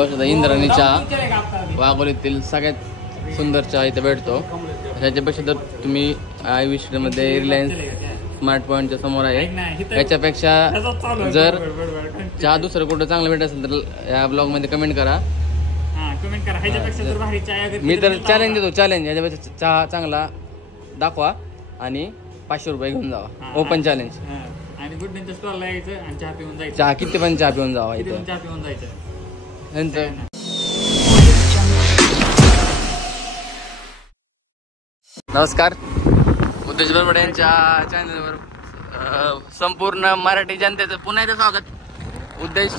इंद्रायणी चहा वाघोलीतील सगळ्यात सुंदर चहा इथे भेटतो. ह्याच्यापेक्षा तर तुम्ही मध्ये रिलायन्स स्मार्ट पॉईंटच्या समोर आहे. याच्यापेक्षा जर चहा दुसरं कुठं चांगलं भेटत असेल तर या ब्लॉग मध्ये कमेंट करा. मी तर चॅलेंज देतो, चॅलेंज ह्याच्यापेक्षा चहा चांगला दाखवा आणि 500 रुपये घेऊन जावा. Open challenge. आणि गुड्ड्यांच्या स्टॉलला यायचं आणि चहा पिऊन जायचं. चहा किती पण चहा पिऊन जावा इथे. चहा पिऊन जायचं. नमस्कार. उद्देश बरबडे यांच्या चॅनलवर संपूर्ण मराठी जनतेचं पुन्हा एकदा स्वागत. उद्देश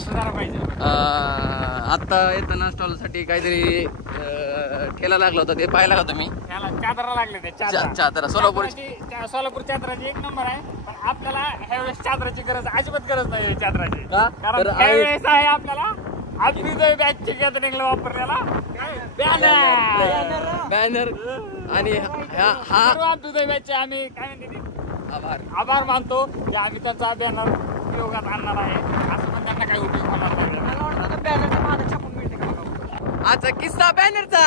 आता येताना स्टॉलसाठी काहीतरी ठेला लागला होता, ते पाहायला का तुम्ही? चादरा लागले. चादरा सोलापूर चादराची एक नंबर आहे. पण आपल्याला ह्यावेळेस चादराची गरज अजिबात गरज नाही चादराची. कारण ह्यावेळेस आहे आपल्याला अभ्युदय बॅचची गॅदरिंगला वापरलेला बॅनर आणि हा अभ्युदय बॅचचे आम्ही काय म्हणते आभार मानतो की आम्ही त्यांचा बॅनर उपयोगात आणणार आहे. असं पण त्यांना काही उपयोग होणार नाही. बॅनरचा माझा छापून मिळते का आजचा किस्सा बॅनरचा.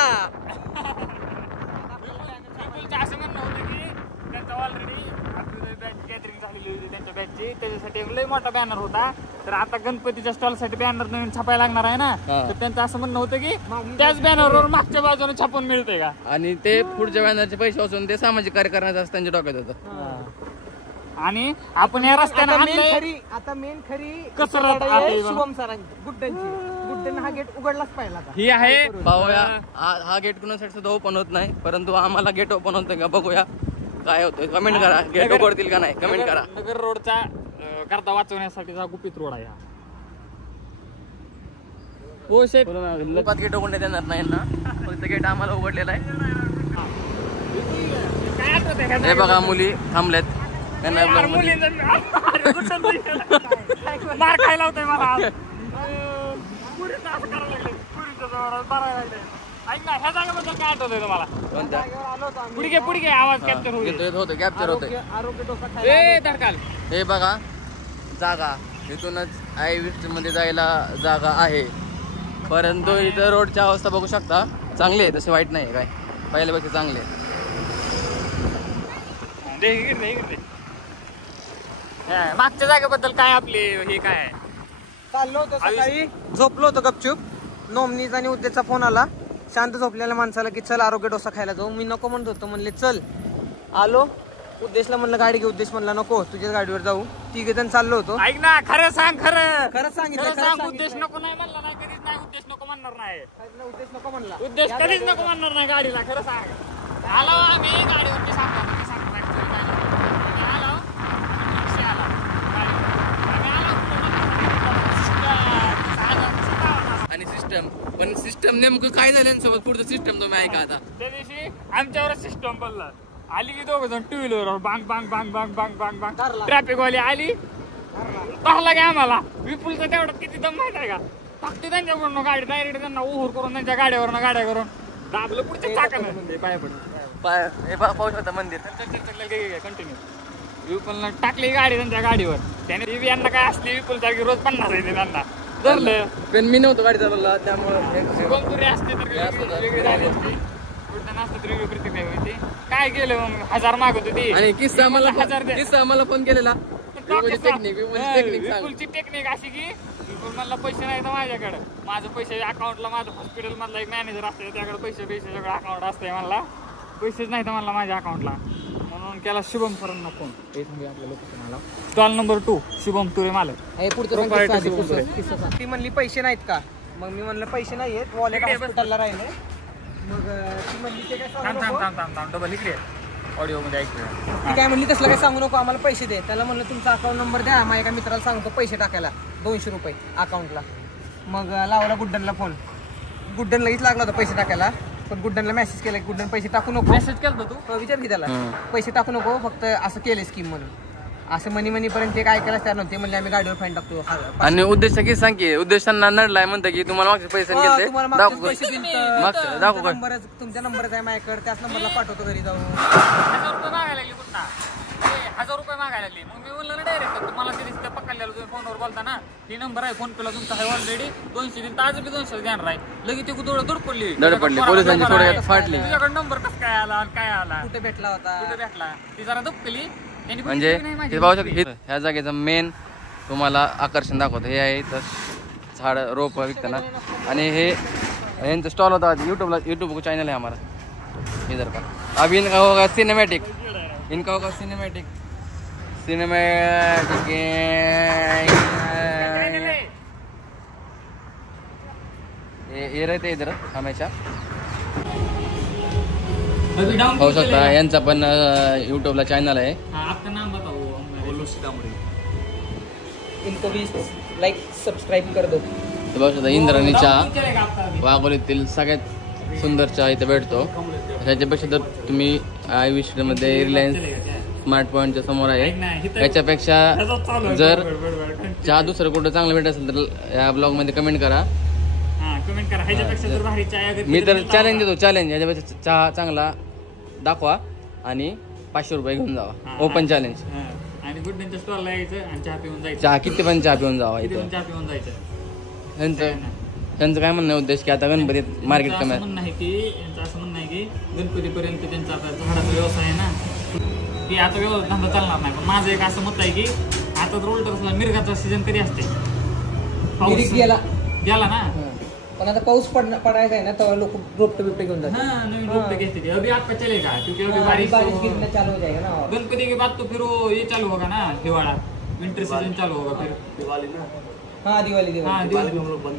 असं म्हणणं होतं की त्यांचा ऑलरेडी अभ्युदय बॅच गॅदरिंग झालेली होती त्यांच्या बॅचची, त्याच्यासाठी एक लय मोठा बॅनर होता. तर आता गणपतीच्या स्टॉलसाठी बॅनर नवीन छापायला लागणार आहे ना, तर त्यांचं असं म्हणणं होतं की त्याच बॅनरवर मागच्या बाजूने छापून मिळते का, आणि ते पुढच्या बॅनरचे पैसे वाचून ते सामाजिक कार्य करण्याचं असं त्यांच्या डोक्यात होतं. आणि आपण या रस्त्याने आता मेन खरी कसरत शुभम सरांची गुड्डन हा गेट उघडलाच पाहिला. ही आहे पाहूया. हा गेट कुणासाठी सुद्धा ओपन होत नाही, परंतु आम्हाला गेट ओपन होतं का बघूया काय होतं. कमेंट करा गेट उघडतील का नाही, कमेंट करा. नगर रोडचा करता वाचवण्यासाठीचा गुपित रोड आहे हा. हो शेट लपात गेट उघडण्यात येणार नाही ना, फक्त गेट आम्हाला उघडलेला आहे. हे बघा मुली थांबल्यात, त्यांना मार खायला होतोय मला. ऐक ना, ह्या जागेबद्दल काय आठवतंय तुम्हाला? पुढे आवाज कॅप्चर होतो. कॅप्चर होतोय. हे बघा जागा, इथूनच आय मध्ये जायला जागा आहे, परंतु इथं रोडची अवस्था बघू शकता. चांगली आहे, तसे वाईट नाही काय, पहिल्यापेक्षा चांगले आहे. मागच्या जागेबद्दल काय आपली हे काय आहे? चाललो होतो सकाळी, झोपलो होतो गपचूप. नोमनीचा आणि उद्देशचा फोन आला शांत झोपलेल्या माणसाला की चल आरोग्य डोसा खायला जाऊ. मी नको म्हणत होतो, म्हणले चल. आलो उद्देशला म्हणलं गाडी घे. उद्देश म्हणला नको तुझ्याच गाडीवर जाऊ. तिघे जण चाललो होतो. ऐक ना, खरं सांग. खरं सांगितलं. उद्देश नको नाही म्हणला ना कधीच. नाही उद्देश नको म्हणणार नाही. उद्देश नको म्हणला. उद्देश कधीच नको म्हणणार नाही गाडीला. खरं सांग. आलो आम्ही गाडीवर आणि सिस्टम पण सिस्टम नेमकं काय झालं सोबत पुढचं सिस्टम तुम्ही ऐका. आता त्या दिवशी आमच्यावर सिस्टम बोलला. आली की दोघ जण टू व्हीलर बांग बांग बांग बांग बांग बांग बांग ट्रॅफिक वाली आली. पाहला की आम्हाला विपुलचा तेवढा किती दम माहित आहे का, टाकते त्यांच्याकडून गाडी डायरेक्ट त्यांना उहूर करून त्यांच्या गाड्या करून दाबलं पुढच्या चाकानं पाया पडलं. पाहू शकता मंदिर कंटिन्यू. विपुलनं टाकली गाडी त्यांच्या गाडीवर. त्याने यांना काय असली विपुल सारखी रोज 50 येते त्यांना धरलं. पण मी नव्हतो गाडी चालवला, त्यामुळे कोणतरी असते तर वेगळी झाली असते. असतं तर वेगळी प्रतिक्रिया होती. काय केलं मग 1000 मागत होती. आणि किस्सा मला 1000 द्या. किस्सा मला फोन केलेला. विपुलची टेक्निक अशी की विपुल म्हणला पैसे नाही तर माझ्याकडे, माझं पैसे अकाउंटला, माझं हॉस्पिटल मधला एक मॅनेजर असते त्याकडे पैसे सगळं अकाउंट असतंय. म्हणला पैसेच नाही तर म्हणला माझ्या अकाउंटला. म्हणून केला शुभम सरांना फोन. आपल्या लोकेशन आला. स्टॉल नंबर 2 शुभम तुरे मालक. ती म्हणली पैसे नाहीत का, मग मी म्हणलं पैसे नाहीयेत, वॉलेट हॉस्पिटलला राहिले. मग ती म्हणली ते काय डबल इकडे ऑडिओ मध्ये ऐकलं. ती काय म्हणली तसलं काय सांगू नको, आम्हाला पैसे दे. त्याला म्हणलं तुमचा अकाउंट नंबर द्या, माझ्या एका मित्राला सांगतो पैसे टाकायला 200 रुपये अकाउंटला. मग लावला गुड्डनला फोन. गुड्डन लगेच लागला होता पैसे टाकायला, पण गुड्डनला मेसेज केला की गुड्डन पैसे टाकू नको. मेसेज केला तू? विचार की त्याला पैसे टाकू नको, फक्त असं केले स्कीम म्हणून. असं मनी पर्यंत ते काय ऐकायलाच तयार नव्हते. म्हणजे आम्ही गाडीवर फाईन टाकतो. आणि उद्देश की सांग की उद्देशांना नडलाय म्हणतं की तुम्हाला मागचे पैसे तुमच्या नंबरच आहे माझ्याकडे, त्याच नंबरला पाठवतो घरी जाऊन. 1000 रुपये मागायला लागले. मग मी म्हणलं ना डायरेक्ट मला तिथे पकडलेलं तुम्ही फोनवर बोलताना ही नंबर आहे फोन पेला तुमचा आहे ऑलरेडी 200 दिल तर आज बी 200 देणार आहे. लगेच ते धडपडली पोलिसांची थोडी फाटली. तुझ्याकडे नंबर कसं काय आला आणि काय आला कुठे भेटला होता कुठे भेटला ती जरा दबकली त्यांनी म्हणजे हे पाहू शकता ह्या जागेचं मेन तुम्हाला आकर्षण दाखवतं हे आहे तर झाड रोप विकताना. आणि हे यांचं स्टॉल होता यूट्यूब चैनल है हमारा इधर का. अब इनका होगा सिनेमैटिक ये रहते इधर हमेशा. हो सकता यांचा पण यूट्यूबला चॅनल आहे. आपका नाम बताओ. बोलो सीतामढ़ी. इनको भी लाईक सबस्क्राईब कर दो. बघू शकता इंद्रायणी चहा वाघोलीतील सगळ्यात सुंदर चहा इथे भेटतो. ह्याच्यापेक्षा जर तुम्ही आयविश्वमध्ये रिलायन्स स्मार्ट पॉईंटच्या समोर आहे. याच्यापेक्षा जर चहा दुसरं कुठं चांगलं भेटत असेल तर या ब्लॉग मध्ये कमेंट करा. मी तर चॅलेंज देतो ह्याच्यापेक्षा चहा चांगला दाखवा आणि 500 रुपये घेऊन जावा. Open challenge. आणि गुड्ड्यांच्या स्टॉलला यायचं आणि चहा पिऊन जायचं. चहा किती पण चहा पिऊन जावा इथे. चहा पिऊन जायचं. त्यांचं काय म्हणणं उद्देश की आता गणपतीत मार्केट कमी आहे. यांचं असं म्हणणं आहे की गणपतीपर्यंत त्यांचा आता झाडाचा व्यवसाय आहे ना की आता धंदा चालणार नाही. पण माझं एक असं मत आहे की आता तर उलट कसं मिरगाचा सीझन कधी असते पाऊस गेला ना. पण आता पाऊस पडायचा आहे ना तेव्हा लोक रोपटे बिपटे घेऊन जातात. हाँ नवीन रोपटे घेते अभी आपका चलेगा क्योंकि अभी बारिश गिरना चालू हो जाएगा ना. गणपति के बाद तो फिर वो ये चालू होगा ना हिवाड़ा विंटर सीजन चालू होगा फिर दिवाली ना. हाँ दिवाली हाँ दिवाली हम लोग बंद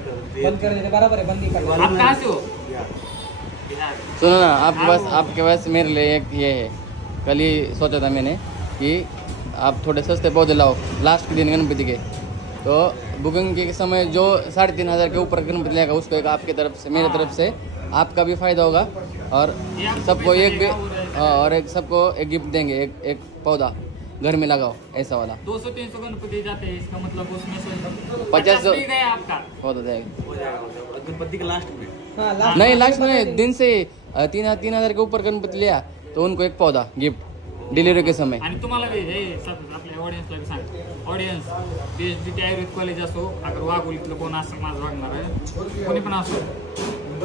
कर देते. बराबर है बंदी कर. आप कहाँ से हो. सुनो ना आपके पास मेरे लिए एक ये है. कल ही सोचा था मैंने कि आप थोड़े सस्ते पौधे लाओ लास्ट के दिन गणपति के. तो बुकिंग के समय जो 3500 के ऊपर गणपति लेगा उसको एक आपके तरफ से मेरी तरफ से आपका भी फायदा होगा और सबको सबको एक गिफ्ट देंगे. एक पौधा घर में लगाओ ऐसा वाला. 200-300 गणपति जाते हैं इसका मतलब उसमें से 50 गया आपका हो जाएगा. गणपति के लास्ट में नहीं लास्ट में दिन से 3000 के ऊपर गणपति लिया तो उनको एक पौधा गिफ्ट डिलिव्हरी के समय. आणि तुम्हाला आपल्या ऑडियन्सला सांग ऑडियन्स PhD आयुर्वेद कॉलेज असो अगर वाघोलीतलं कोण असं माझं वागणार आहे कोणी पण असो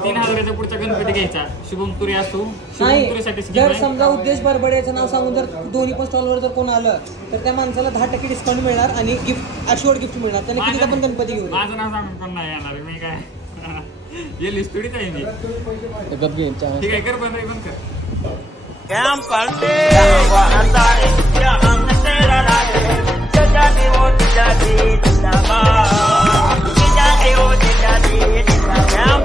3000च्या पुढचा गणपती घ्यायचा. शुभम तुरे असो शुभम तुरेसाठी जर समजा उद्देश बरबड्याचं नाव सांगून जर दोन्ही पण स्टॉलवर जर कोण आलं तर त्या माणसाला 10% डिस्काउंट मिळणार आणि गिफ्ट अशुअर्ड गिफ्ट मिळणार. त्याने किती पण गणपती घेऊ. माझं नाव सांगून पण नाही येणार मी काय ये लिस्ट थोडीच आहे मी. ठीक आहे कर बंद कर. Yang pandai jangan terlalu jadi jadi nama jadi jadi nama